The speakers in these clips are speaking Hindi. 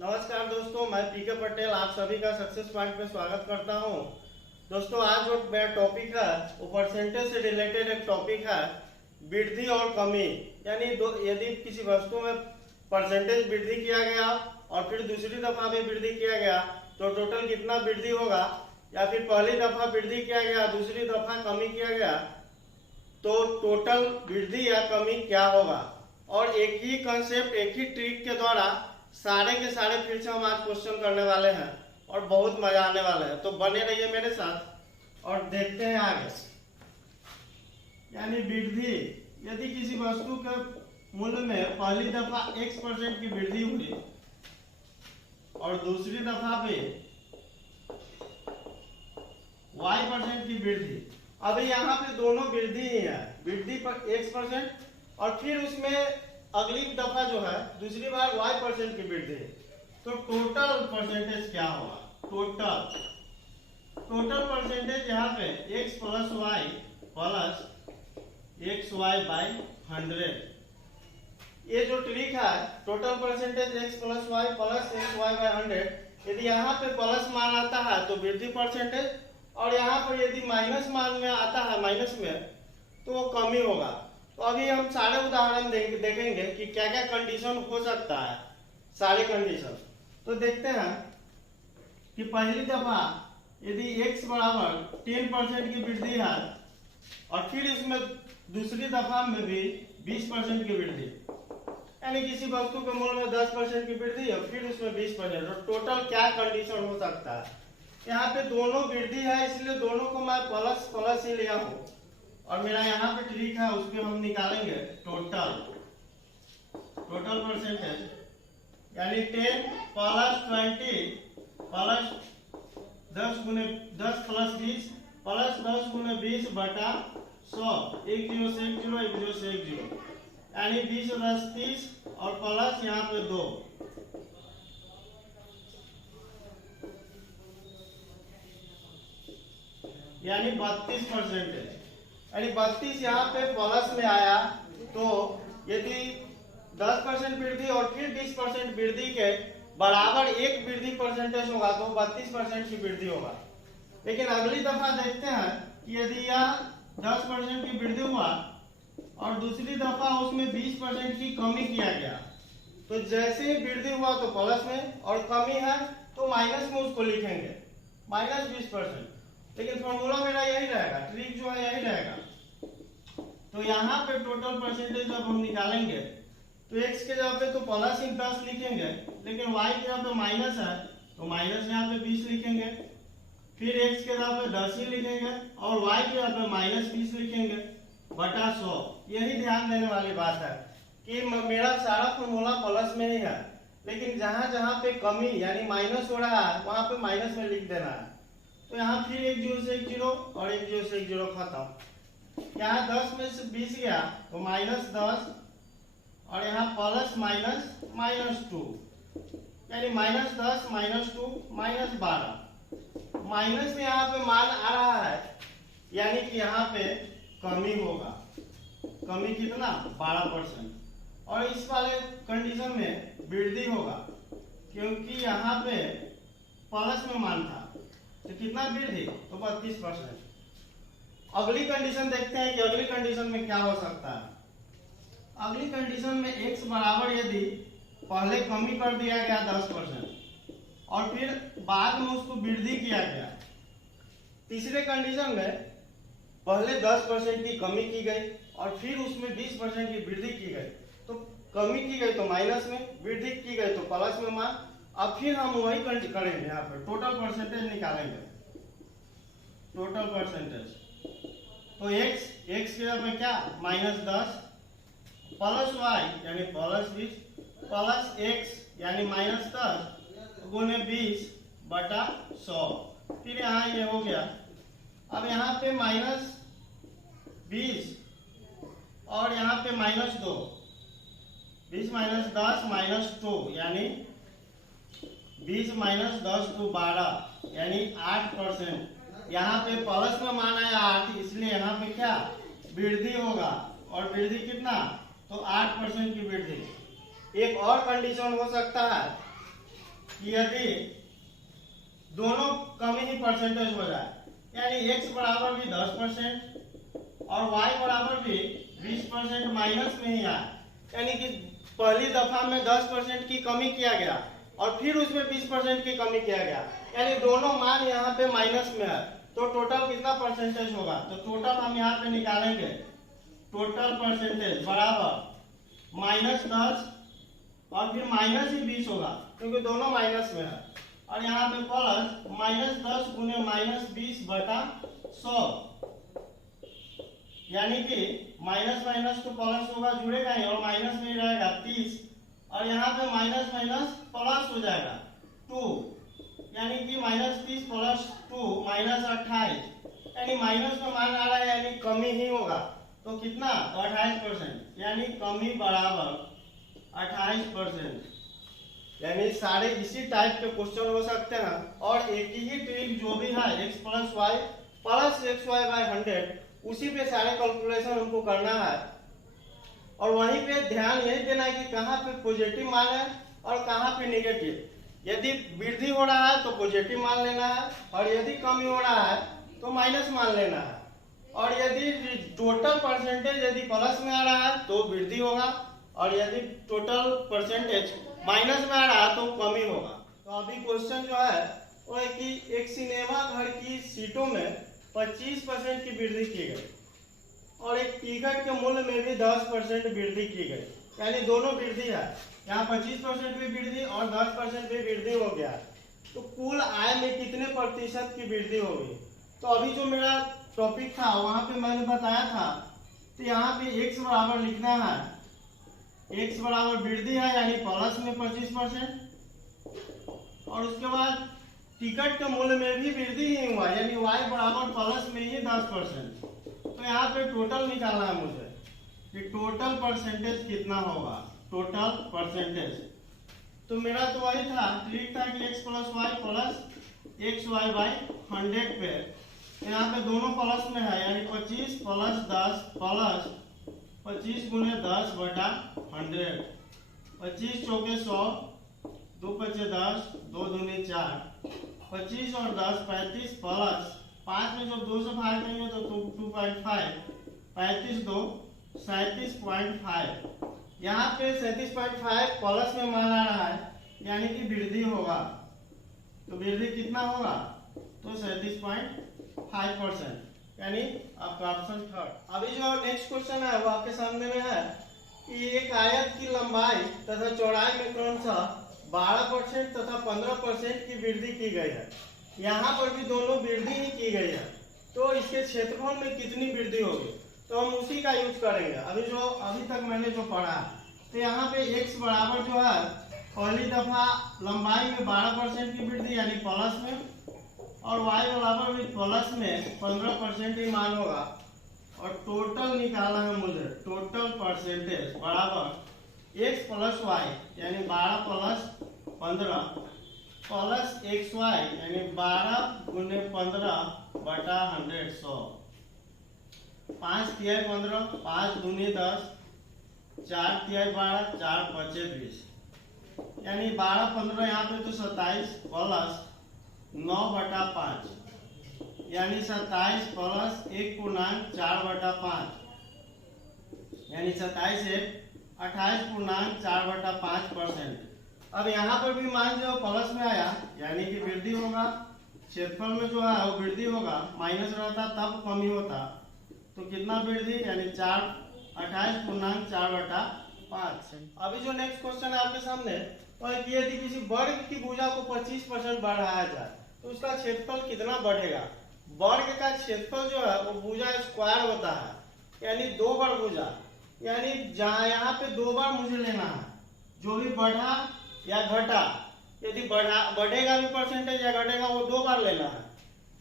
नमस्कार दोस्तों, मैं पीके पटेल आप सभी का सक्सेस पॉइंट में स्वागत करता हूं। दोस्तों, आज जो मेरा टॉपिक है वो परसेंटेज से रिलेटेड एक टॉपिक है, वृद्धि और कमी। यानी यदि किसी वस्तु में परसेंटेज वृद्धि किया गया और फिर दूसरी दफा भी वृद्धि किया गया तो टोटल कितना वृद्धि होगा, या फिर पहली दफा वृद्धि किया गया दूसरी दफा कमी किया गया तो टोटल वृद्धि या कमी क्या होगा। और एक ही कंसेप्ट, एक ही ट्रिक के द्वारा सारे के सारे फिर से हम आज क्वेश्चन करने वाले हैं और बहुत मजा आने वाला है। तो बने रहिए मेरे साथ और देखते हैं आगे। यानी वृद्धि, यदि किसी वस्तु के मूल्य में पहली दफा x% की वृद्धि हुई और दूसरी दफा पे y% की वृद्धि, अभी यहाँ पे दोनों वृद्धि ही है, वृद्धि पर x% और फिर उसमें अगली दफा जो है दूसरी बार y% की वृद्धि, तो टोटल परसेंटेज क्या होगा। टोटल परसेंटेज यहाँ पे x plus y plus xy/100। ये जो ट्रिक है total percentage x plus y plus xy/100, यदि यहाँ पे प्लस मान आता है तो वृद्धि परसेंटेज, और यहाँ पर यदि माइनस मान में आता है माइनस में तो वो कमी होगा। तो अभी हम सारे उदाहरण देखेंगे कि क्या क्या कंडीशन हो सकता है, सारे कंडीशन। तो देखते हैं कि पहली दफा यदि x बराबर 10% की वृद्धि है और फिर उसमें दूसरी दफा में भी 20% की वृद्धि, यानी किसी वस्तु के मूल्य में 10% की वृद्धि और फिर उसमें 20%, तो टोटल क्या कंडीशन हो सकता है। यहाँ पे दोनों वृद्धि है इसलिए दोनों को मैं प्लस प्लस ही लिया हूँ, और मेरा यहाँ पे ट्रिक है उस पर हम निकालेंगे टोटल परसेंटेज, यानी 10 प्लस 20 प्लस 10 प्लस 20 प्लस 10 गुने 20 बटा 100, 1 0 से 1 0 1 0 से 1 0, यानी 20 10 30 और प्लस यहाँ पे 2, यानी 32%। यानी 32 यहाँ पे प्लस में आया, तो यदि 10% वृद्धि और फिर 20% वृद्धि के बराबर एक वृद्धि परसेंटेज होगा तो 32% की वृद्धि होगा। लेकिन अगली दफा देखते हैं कि यदि यह 10% की वृद्धि हुआ और दूसरी दफा उसमें 20% की कमी किया गया, तो जैसे ही वृद्धि हुआ तो प्लस में और कमी है तो माइनस में उसको लिखेंगे, -20%। लेकिन फॉर्मूला मेरा यही रहेगा, ट्रिक जो है यही रहेगा। तो यहाँ पे टोटल परसेंटेज जब हम निकालेंगे तो x के जगह पे तो प्लस 10 लिखेंगे, लेकिन y के जगह पे माइनस है तो माइनस यहाँ पे 20 लिखेंगे, फिर x के जगह पे 10 ही लिखेंगे और y के जगह पे -20 लिखेंगे बटा 100। यही ध्यान देने वाली बात है कि मेरा सारा फॉर्मूला प्लस में ही है, लेकिन जहां जहां पे कमी यानी माइनस हो रहा है वहां पे माइनस में लिख देना है। तो यहाँ फिर 1 0 से 1 0 और 1 0 से 1 0 खत्म। यहाँ 10 में से 20 गया तो -10 और यहाँ प्लस -2, यानी -10 -2 -12। माइनस में यहाँ पे मान आ रहा है, यानी कि यहाँ पे कमी होगा। कमी कितना? 12%। और इस वाले कंडीशन में वृद्धि होगा क्योंकि यहाँ पे प्लस में मान था, तो कितना वृद्धि? तो 32%। अगली कंडीशन देखते हैं कि अगली कंडीशन में क्या हो सकता है। अगली कंडीशन में x बराबर यदि पहले कमी कर दिया गया 10% और फिर बाद में उसको वृद्धि किया गया, तीसरे कंडीशन में पहले 10% की कमी की गई और फिर उसमें 20% की वृद्धि की गई, तो कमी की गई तो माइनस में, वृद्धि की गई तो प्लस में मान। अब फिर हम वही करेंगे, यहाँ पर टोटल परसेंटेज निकालेंगे। टोटल परसेंटेज तो x के जगह में क्या? -10 प्लस y यानी +20 प्लस x यानी -10 गुने 20 बटा 100। फिर यहाँ ये हो गया। अब यहाँ पे -20 और यहाँ पे -2, 20 - 10 -2 यानी 20 - 10 तो 12 यानी 8%। यहाँ पे प्लस में मान आया 8, इसलिए यहाँ पे क्या? वृद्धि होगा, और वृद्धि कितना? तो 8% की वृद्धि। एक और कंडीशन हो सकता है कि यदि दोनों कम ही परसेंटेज हो जाए, यानी x बराबर भी 10% और y बराबर भी 20% माइनस में ही आए, यानी कि पहली दफा में 10% की कमी किया गया और फिर उसमें 20% की कमी किया गया, यानी दोनों मान यहाँ पे माइनस में है, तो टोटल कितना परसेंटेज होगा? तो टोटल हम यहाँ पे निकालेंगे, टोटल परसेंटेज बराबर -10 और फिर -20 होगा क्योंकि दोनों माइनस में है, और यहाँ पे प्लस -10 गुने -20/100, यानी कि माइनस माइनस तो प्लस होगा, जुड़ेगा ही और माइनस में ही रहेगा 30, और यहाँ पे माइनस माइनस प्लस हो जाएगा 2, यानी कि -30 + 2 -28, यानी माइनस में मान आ रहा है, यानी कमी ही होगा, तो कितना? तो 28%, यानी कमी बराबर 28%। यानी सारे इसी टाइप के क्वेश्चन हो सकते हैं, और एक ही ट्रिक जो भी है x + y + xy/100, उसी पे सारे कैलकुलेशन हमको करना है, और वहीं पे ध्यान यही देना है कि कहाँ पे पॉजिटिव मान है और कहाँ पे नेगेटिव। यदि वृद्धि हो रहा है तो पॉजिटिव मान लेना है, और यदि कमी हो रहा है तो माइनस मान लेना है, और यदि टोटल परसेंटेज यदि प्लस में आ रहा है तो वृद्धि होगा, और यदि टोटल परसेंटेज माइनस में आ रहा है तो कमी होगा। तो अभी क्वेश्चन जो है वो है कि एक सिनेमा घर की सीटों में 25% की वृद्धि की गई और एक टिकट के मूल्य में भी 10% वृद्धि की गई, यानी दोनों वृद्धि है, यहाँ 25% भी वृद्धि और 10% भी वृद्धि हो गया, तो कुल आय में कितने प्रतिशत की वृद्धि होगी? तो अभी जो मेरा टॉपिक था वहां पे मैंने बताया था, तो यहाँ पे x बराबर लिखना है, x बराबर वृद्धि है यानी प्लस में 25%, और उसके बाद टिकट के मूल्य में भी वृद्धि ही हुआ, यानी y बराबर प्लस में ही 10%। तो यहाँ पे टोटल निकालना है मुझे कि टोटल परसेंटेज कितना होगा, टोटल परसेंटेज। तो मेरा तो वही था, ट्रिक था कि x + y + xy/100 पे, यहाँ पे दोनों प्लस में है, यानी 25 + 10 + 25 गुने 10/100, 25 चौके 100, 2 पचे 10, 2 दूनी 4, 25 और 10 35 प्लस 5 में जब 2 से भाग करेंगे तो 2.5, 35 2 37.5, यहाँ पे 37.5 प्लस में मान आ रहा है, यानी कि वृद्धि होगा, तो वृद्धि कितना होगा? तो 37.5%, यानी आपका ऑप्शन थर्ड। अभी जो नेक्स्ट क्वेश्चन है वो आपके सामने में है कि एक आयत की लंबाई तथा चौड़ाई में क्रमशः 12% तथा 15% की वृद्धि की गई है, यहाँ पर भी दोनों वृद्धि ही की गई है, तो इसके क्षेत्रफल में कितनी वृद्धि होगी? तो हम उसी का यूज करेंगे अभी तक मैंने जो पढ़ा। तो यहाँ पे x बराबर जो है पहली दफा लंबाई में 12% की वृद्धि यानी प्लस में, और y बराबर भी प्लस में 15% ही मान होगा, और टोटल निकालना है मुझे, टोटल परसेंटेज बराबर x + y यानी 12 + 15 प्लस xy यानी 12 गुने 15/100, 5 तिहाई 15, 5 दूनी 10, 4 तिहाई 12, 4 पचे 20, यानी 12 15 यहाँ पे तो 27 प्लस 9/5, यानी 27 प्लस 1/4/5, यानी 27 1 28.4/5%। अब यहाँ पर भी मान जो प्लस में आया यानी कि वृद्धि होगा, क्षेत्रफल में जो है वो वृद्धि होगा, माइनस रहता तब कमी होता, तो कितना वृद्धि यानी 28.4/5। अभी जो नेक्स्ट क्वेश्चन है आपके सामने और कि यदि किसी वर्ग की भुजा को 25% बढ़ाया जाए तो उसका क्षेत्रफल कितना बढ़ेगा? वर्ग का क्षेत्रफल जो है वो भुजा स्क्वायर होता है, यानी 2 बार भुजा, यानी जहाँ यहाँ पे 2 बार मुझे लेना है, जो भी बढ़ा या घटा, यदि बढ़ेगा भी परसेंटेज या घटेगा वो 2 बार लेना है।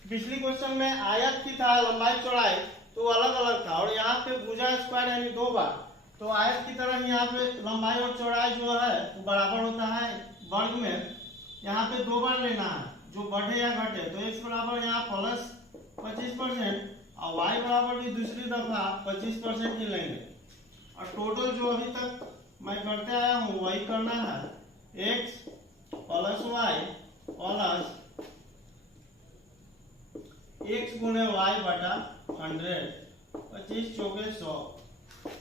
पिछली क्वेश्चन में आयत की था लंबाई चौड़ाई तो अलग अलग था, और यहाँ पे भुजा स्क्वायर यानी 2 बार, तो आयत की तरह यहाँ पे लंबाई और चौड़ाई जो है वो बराबर होता है वर्ग में, यहाँ पे 2 बार लेना है, जो बढ़े या घटे, तो x बराबर यहाँ प्लस 25% और y बराबर भी दूसरी दफा 25% ही लेंगे, और टोटल जो अभी तक मैं करते आया हूँ वही करना है, x + y बटा 100, 25 चौके 100,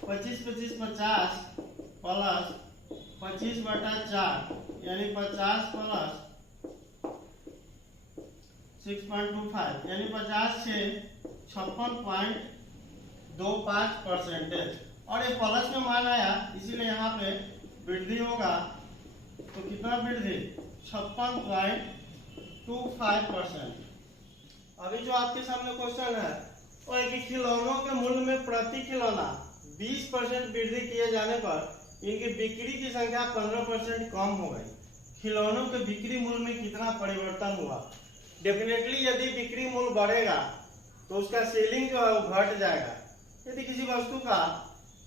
25 25 50 प्लस 25 बटा 4 यानी 50 प्लस 6.25 यानी 50 से 56.25%। और ये प्लस में मान आया इसीलिए यहाँ पे वृद्धि होगा, तो कितना वृद्धि 56.25%। अभी जो आपके सामने क्वेश्चन है वो है कि खिलौनों के मूल्य में प्रति खिलौना 20% वृद्धि किए जाने पर इनकी बिक्री की संख्या 15% कम हो गई। खिलौनों के बिक्री मूल्य में कितना परिवर्तन हुआ? डेफिनेटली यदि बिक्री मूल्य बढ़ेगा तो उसका सेलिंग जो है वो घट जाएगा। यदि किसी वस्तु का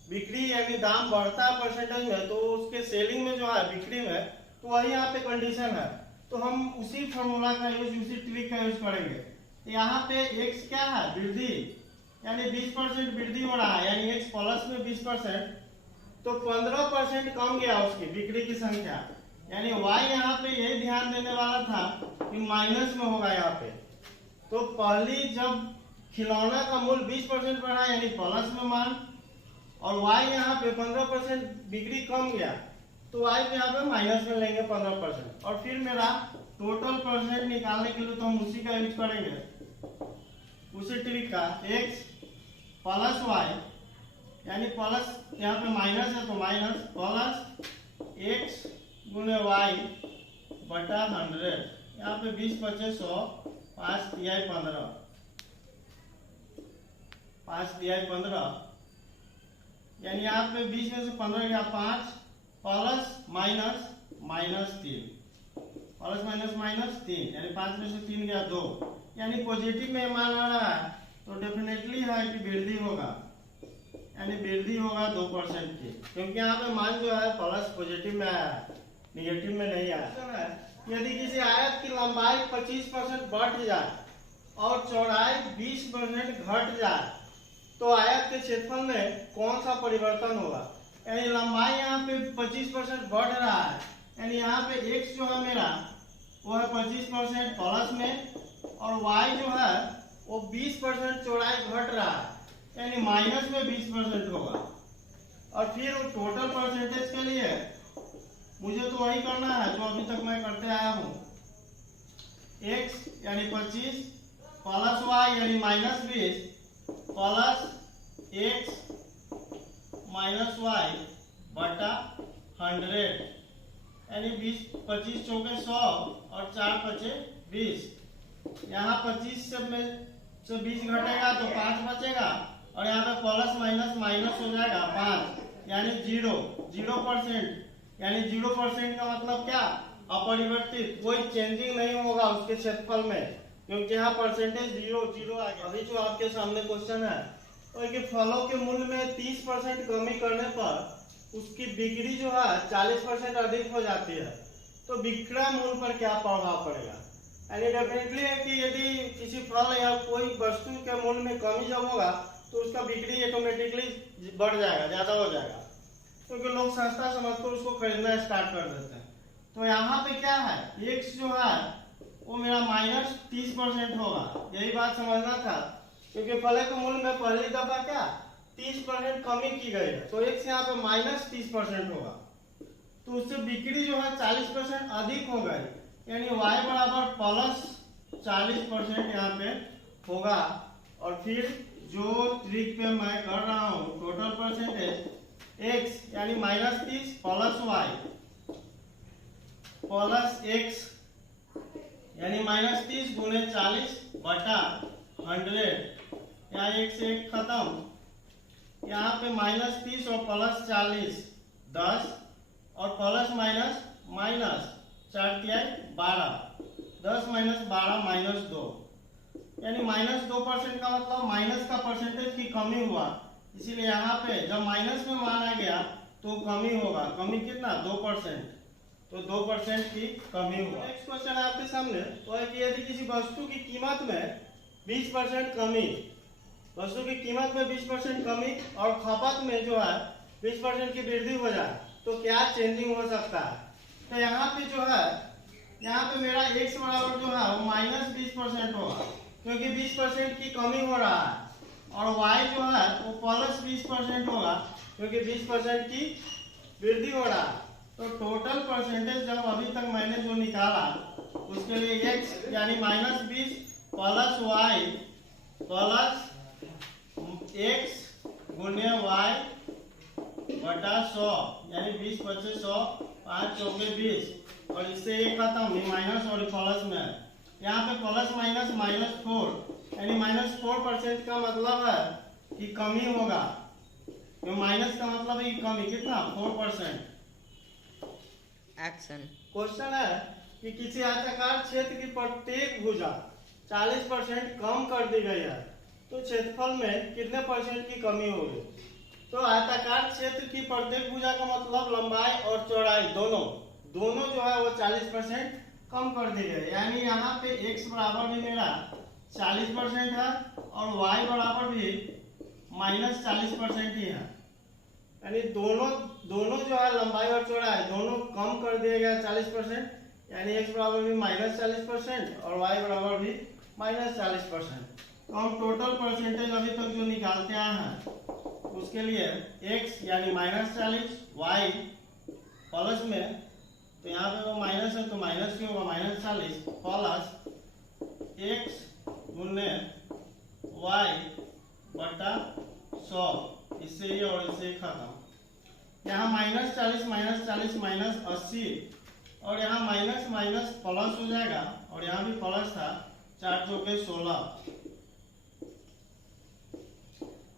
बिक्री यानी दाम बढ़ता है परसेंटेज में, तो उसके सेलिंग में जो है बिक्री में, तो वही यहाँ पे कंडीशन है। तो हम उसी फॉर्मूला का यूज, उसी ट्रिक का यूज करेंगे। यहाँ पे x क्या है? वृद्धि, यानी 20% वृद्धि हो रहा है, यानी x प्लस में 20%, तो 15% कम गया उसकी बिक्री की संख्या, यानी y यहाँ पे यही ध्यान देने वाला था कि माइनस में होगा यहाँ पे। तो पहली जब खिलौना का मूल्य 20% बढ़ा यानी प्लस में मान, और y यहाँ पे 15% बिक्री कम गया, तो y पे यहाँ पे माइनस में लेंगे 15%। और फिर मेरा टोटल परसेंट निकालने के लिए तो हम उसी का यूज करेंगे, उसी ट्रिक का, x प्लस y यानी प्लस यहाँ पे माइनस है तो माइनस प्लस x गुने y बटा 100। यहाँ पे 20 25 100, 5 तिहाई 15, 5 तिहाई 15, यानी यहाँ पे 20 में से 15 गया 5, plus minus minus 3, plus minus minus 3, यानी 5 में से 3 गया 2, यानी पॉजिटिव में मान आ रहा है, तो डेफिनेटली है कि वृद्धि होगा, यानी वृद्धि होगा 2% की, क्योंकि यहाँ पे मान जो है प्लस पॉजिटिव में आया है, निगेटिव में नहीं आया। यदि किसी आयत की लंबाई 25% बढ़ जाए और चौड़ाई 20% घट जाए, तो आयत के क्षेत्रफल में कौन सा परिवर्तन होगा? यानी लंबाई यहाँ पे 25% बढ़ रहा है, यानी यहाँ पे x जो है मेरा वो है 25% प्लस में, और y जो है वो 20% चौड़ाई घट रहा है, यानी माइनस में 20% होगा। और फिर टोटल परसेंटेज के लिए मुझे तो वही करना है जो अभी तक मैं करते आया हूँ, x यानी 25 प्लस y यानी minus 20 plus x minus y बटा 100, यानी 20 25 चौके 100 और 4 पचे 20। यहाँ 25 से 20 घटेगा तो 5 बचेगा, और यहाँ पे प्लस माइनस माइनस हो जाएगा 5, यानी 0%, यानी 0% का मतलब क्या? अपरिवर्तित, कोई चेंजिंग नहीं होगा उसके क्षेत्रफल में, क्योंकि यहाँ परसेंटेज 0 0 आ गया। अभी जो आपके सामने क्वेश्चन है और कि फलों के मूल्य में 30% कमी करने पर उसकी बिक्री जो है 40% अधिक हो जाती है, तो विक्रय मूल्य पर क्या प्रभाव पड़ेगा? यानी डेफिनेटली है कि यदि किसी फल या कोई वस्तु के मूल्य में कमी जब होगा तो उसका बिक्री ऑटोमेटिकली बढ़ जाएगा, ज्यादा हो जाएगा, क्योंकि लोग सस्ता समझकर उसको खरीदना स्टार्ट कर देते हैं। तो यहाँ पे क्या है, x जो है वो मेरा माइनस 30% होगा, यही बात समझना था, क्योंकि फल के मूल्य में पहली दफा क्या 30% कमी की गई है, तो x यहाँ पे माइनस 30% होगा, तो उससे बिक्री जो है 40% अधिक हो गई, यानी y बराबर प्लस 40% यहाँ पे होगा। और फिर जो ट्रिक पे मैं कर रहा हूँ, टोटल परसेंटेज x यानी minus 30 plus y plus x यानी माइनस 30 गुने 40 बटा 100, यहाँ 1 से 1 खत्म, यहाँ पे माइनस 30 और प्लस 40 10, और प्लस माइनस माइनस 4 तिहाई 12, 10 माइनस 12 माइनस 2, यानी माइनस 2% का मतलब माइनस का परसेंटेज की कमी हुआ, इसीलिए यहाँ पे जब माइनस में मान आ गया तो कमी होगा। कमी कितना? 2%, तो 2% की कमी हुआ। नेक्स्ट क्वेश्चन है आपके सामने, तो है कि यदि किसी वस्तु की कीमत में 20% कमी, वस्तु की कीमत में 20% कमी और खपत में जो है 20% की वृद्धि हो जाए, तो क्या चेंजिंग हो सकता है? तो यहाँ पे जो है, यहाँ पे मेरा x बराबर जो है वो माइनस 20% होगा, क्योंकि 20% की कमी हो रहा है, और y जो है वो प्लस 20% होगा क्योंकि 20% की वृद्धि हो रहा है। तो टोटल परसेंटेज जब अभी तक मैंने जो निकाला उसके लिए x यानी -20 प्लस y प्लस x गुने y बटा 100 यानी 20 बचे 100, 5 चौके 20, और इससे ये खत्म, ये माइनस और प्लस में है। यहाँ पे प्लस माइनस -4 यानी -4% का मतलब है कि कमी होगा। माइनस का मतलब है कि कमी, कितना 4%। एक्शन। क्वेश्चन है कि किसी आयताकार क्षेत्र की प्रत्येक भुजा 40% कम कर दी गई है, तो क्षेत्रफल में कितने परसेंट की कमी होगी। तो आयताकार क्षेत्र की प्रत्येक भुजा का मतलब लंबाई और चौड़ाई दोनों जो है वो 40% कम कर दी गई, यानी यहाँ पे x बराबर भी मेरा 40% है और y बराबर भी -40% ही है, यानी दोनों जो है लंबाई और चौड़ाई दोनों कम कर दिया गया 40%, यानी x बराबर भी -40% और y बराबर भी -40%। तो हम टोटल परसेंटेज अभी तक जो निकालते आए हैं उसके लिए x यानी -40, y प्लस में, तो यहाँ पे वो माइनस है तो माइनस क्यों होगा, -40 प्लस x गुने y बटा 100, इससे ये और इससे खत्म। यहाँ -40 -80 और यहाँ माइनस माइनस प्लस हो जाएगा, और यहाँ भी प्लस था, 4 चौके 16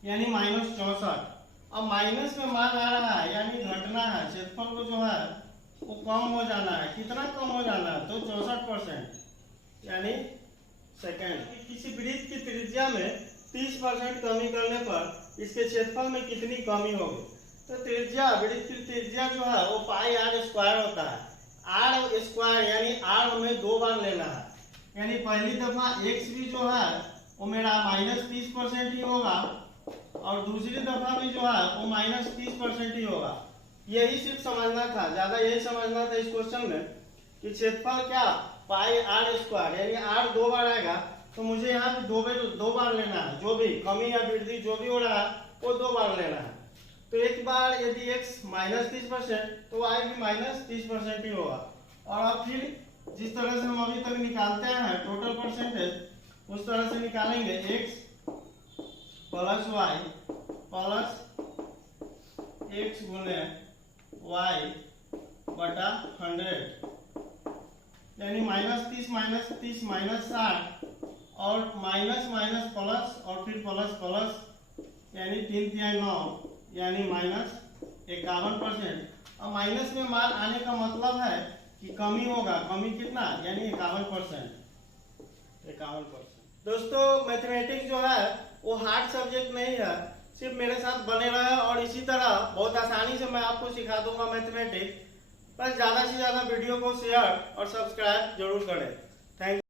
यानी -64। अब माइनस में मान आ रहा है यानी घटना है, क्षेत्रफल को जो है वो कम हो जाना है। कितना कम हो जाना है, तो 64% यानी सेकेंड। किसी वृत्त की त्रिज्या में 30% कमी करने पर इसके क्षेत्रफल में कितनी कमी होगी। तो त्रिज्या, वृत्त की त्रिज्या जो है वो पाई आर स्क्वायर होता है। आर स्क्वायर यानी आर हमें 2 बार लेना है, यानी पहली दफा x भी जो है वो मेरा -30% ही होगा, और दूसरी दफा भी जो है वो -30% ही होगा। यही सिर्फ समझना था, ज्यादा यही समझना था इस क्वेश्चन में कि क्षेत्रफल क्या पाई आर स्क्वायर यानी आर 2 बार आएगा, तो मुझे यहाँ पे 2 बार लेना है, जो भी कमी या वृद्धि जो भी हो रहा है वो 2 बार लेना है। तो एक बार यदि x -30% तो y भी -30% ही होगा। और अब फिर जिस तरह से हम अभी तक निकालते हैं टोटल परसेंटेज उस तरह से निकालेंगे, x plus y plus x गुने y बटा 100 यानी -30 -60 और माइनस माइनस प्लस और फिर प्लस प्लस यानी 3 तिहाई 9 यानी -51%। अब माइनस में मान आने का मतलब है कि कमी होगा, कमी कितना यानी 51%। दोस्तों मैथमेटिक्स जो है वो हार्ड सब्जेक्ट नहीं है, सिर्फ मेरे साथ बने रहे और इसी तरह बहुत आसानी से मैं आपको सिखा दूंगा मैथमेटिक्स। बस ज़्यादा से ज़्यादा वीडियो को शेयर और सब्सक्राइब जरूर करें। Thank you.